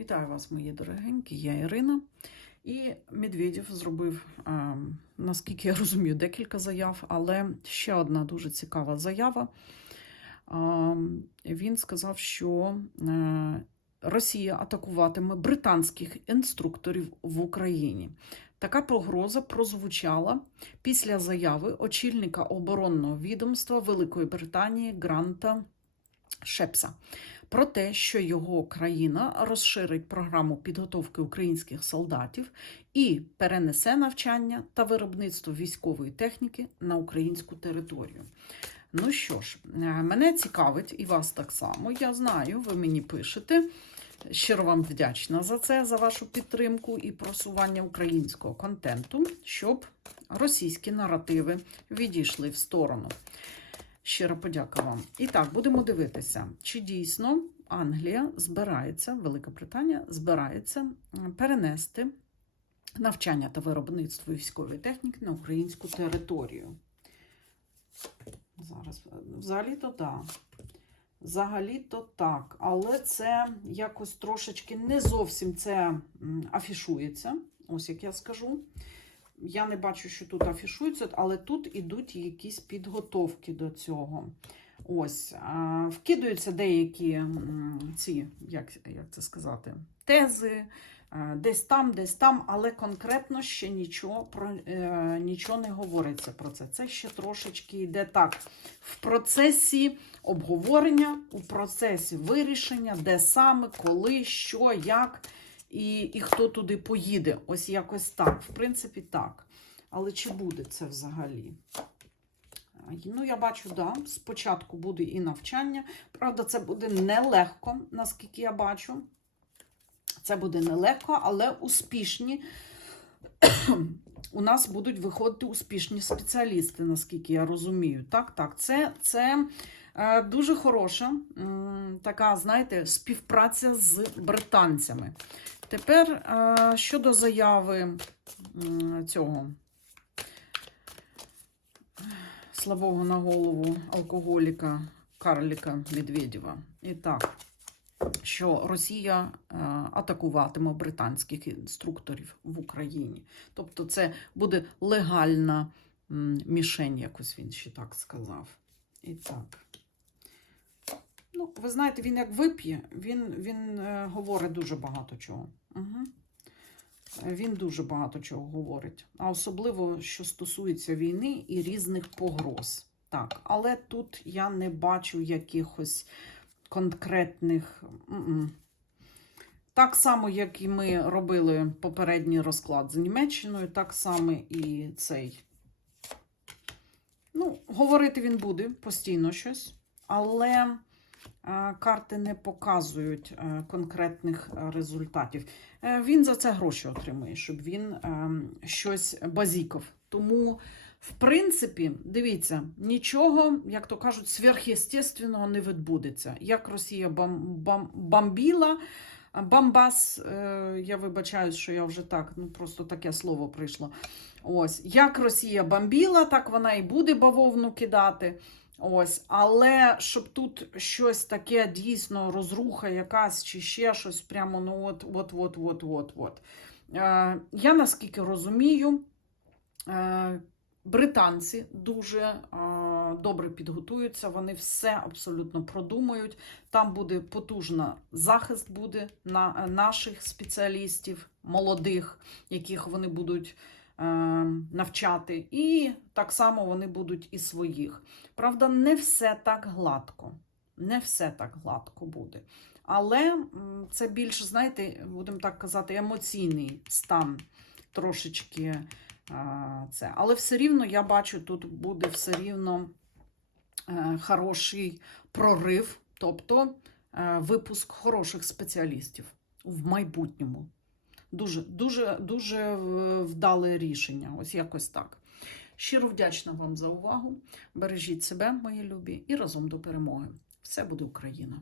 Вітаю вас, мої дорогенькі, я Ірина. І Медведєв зробив, наскільки я розумію, декілька заяв, але ще одна дуже цікава заява. Він сказав, що е, Росія атакуватиме британських інструкторів в Україні. Така погроза прозвучала після заяви очільника оборонного відомства Великої Британії Гранта Шепса про те, що його країна розширить програму підготовки українських солдатів і перенесе навчання та виробництво військової техніки на українську територію. Ну що ж, е, мене цікавить і вас так само. Я знаю, ви мені пишете. Щиро вам вдячна за це, за вашу підтримку і просування українського контенту, щоб російські наративи відійшли в сторону. Щира подяка вам. І так, будемо дивитися, чи дійсно Англія збирається, Велика Британія збирається перенести навчання та виробництво військової техніки на українську територію. Зараз, е, взагалі-то так. Взагалі-то так. Але це якось трошечки не зовсім це афішується. Ось як я скажу. Я не бачу, що тут афішується, але тут ідуть якісь підготовки до цього. Ось, вкидаються деякі ці, як, як це сказати, тези, десь там, десь там, але конкретно ще нічого про е, нічого не говориться про це. Це ще трошечки йде так. В процесі обговорення, у процесі вирішення, де саме, коли, що, як і, і хто туди поїде. Ось якось так. В принципі, так. Але чи буде це взагалі? Ну, я бачу, да, спочатку буде і навчання. Правда, це буде нелегко, наскільки я бачу. Це буде нелегко, але успішні. У нас будуть виходити успішні спеціалісти, наскільки я розумію. Так, так, це, це дуже хороша така, знаєте, співпраця з британцями. Тепер е, щодо заяви цього слабого на голову алкоголіка Карліка Медведєва. І так, що Росія е, атакуватиме британських інструкторів в Україні. Тобто, це буде легальна мішень, якось він ще так сказав. І так. Ну, ви знаєте, він як вип'є, він, він е, говорить дуже багато чого. Угу. Він дуже багато чого говорить. А особливо, що стосується війни і різних погроз. Так, але тут я не бачу якихось конкретних. Так само, як і ми робили попередній розклад з Німеччиною, так само і цей. Ну, говорити він буде постійно щось, але карти не показують е, конкретних е, результатів. Е, Він за це гроші отримує, щоб він е, щось базікав. Тому, в принципі, дивіться, нічого, як то кажуть, сверхъестественного не відбудеться. Як Росія бам, бам, бомбіла, Бамбас, я вибачаюсь, що я вже так, ну просто таке слово прийшло. Ось, як Росія бомбіла, так вона і буде бавовну кидати. Ось, але щоб тут щось таке дійсно розруха якась чи ще щось, прямо ну от, от, от, от, от, от. Е, я наскільки розумію, е, британці дуже е, добре підготуються, вони все абсолютно продумають. Там буде потужна захист буде на е, наших спеціалістів, молодих, яких вони будуть навчати, і так само вони будуть і своїх. Правда, не все так гладко. Не все так гладко буде. Але це більш, знаєте, будемо так казати, емоційний стан трошечки це. Але все рівно я бачу, тут буде все рівно е, хороший прорив, тобто е, випуск хороших спеціалістів в майбутньому. Дуже, дуже, дуже е, вдале рішення. Ось якось так. Щиро вдячна вам за увагу. Бережіть себе, мої любі, і разом до перемоги. Все буде Україна!